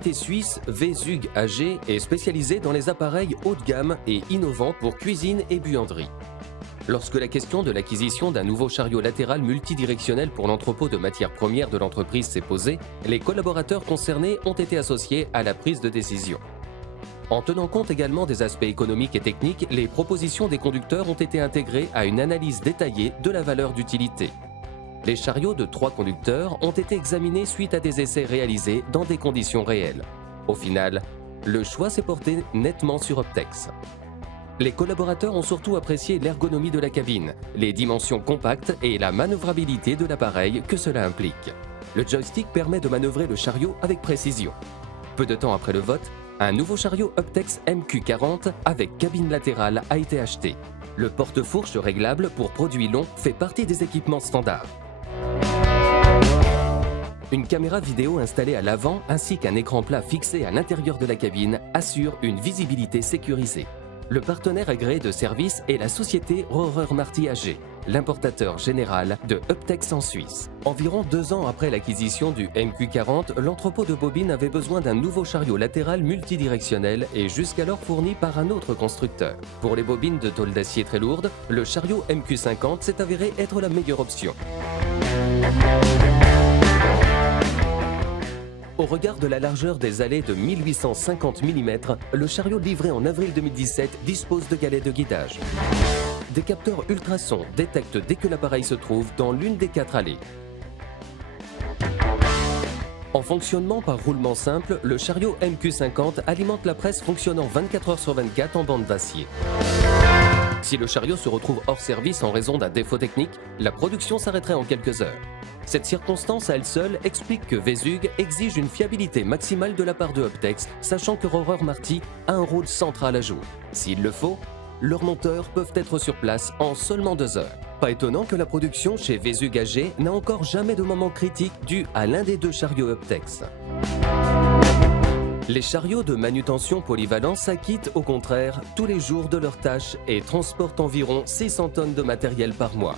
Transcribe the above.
société suisse Vesug AG est spécialisée dans les appareils haut de gamme et innovants pour cuisine et buanderie. Lorsque la question de l'acquisition d'un nouveau chariot latéral multidirectionnel pour l'entrepôt de matières premières de l'entreprise s'est posée, les collaborateurs concernés ont été associés à la prise de décision. En tenant compte également des aspects économiques et techniques, les propositions des conducteurs ont été intégrées à une analyse détaillée de la valeur d'utilité. Les chariots de 3 conducteurs ont été examinés suite à des essais réalisés dans des conditions réelles. Au final, le choix s'est porté nettement sur Optex. Les collaborateurs ont surtout apprécié l'ergonomie de la cabine, les dimensions compactes et la manœuvrabilité de l'appareil que cela implique. Le joystick permet de manœuvrer le chariot avec précision. Peu de temps après le vote, un nouveau chariot Optex MQ40 avec cabine latérale a été acheté. Le porte-fourche réglable pour produits longs fait partie des équipements standards. Une caméra vidéo installée à l'avant ainsi qu'un écran plat fixé à l'intérieur de la cabine assurent une visibilité sécurisée. Le partenaire agréé de service est la société Rohrer Marty AG, l'importateur général de Optex en Suisse. Environ 2 ans après l'acquisition du MQ40, l'entrepôt de bobines avait besoin d'un nouveau chariot latéral multidirectionnel et jusqu'alors fourni par un autre constructeur. Pour les bobines de tôle d'acier très lourdes, le chariot MQ50 s'est avéré être la meilleure option. Au regard de la largeur des allées de 1850 mm, le chariot livré en avril 2017 dispose de galets de guidage. Des capteurs ultrasons détectent dès que l'appareil se trouve dans l'une des 4 allées. En fonctionnement par roulement simple, le chariot MQ50 alimente la presse fonctionnant 24 heures sur 24 en bande d'acier. Si le chariot se retrouve hors service en raison d'un défaut technique, la production s'arrêterait en quelques heures. Cette circonstance à elle seule explique que Vesug exige une fiabilité maximale de la part de Optex, sachant que Rohrer Marty a un rôle central à jouer. S'il le faut, leurs monteurs peuvent être sur place en seulement 2 heures. Pas étonnant que la production chez Vesug AG n'a encore jamais de moment critique dû à l'un des 2 chariots Optex. Les chariots de manutention polyvalents s'acquittent au contraire tous les jours de leurs tâches et transportent environ 600 tonnes de matériel par mois.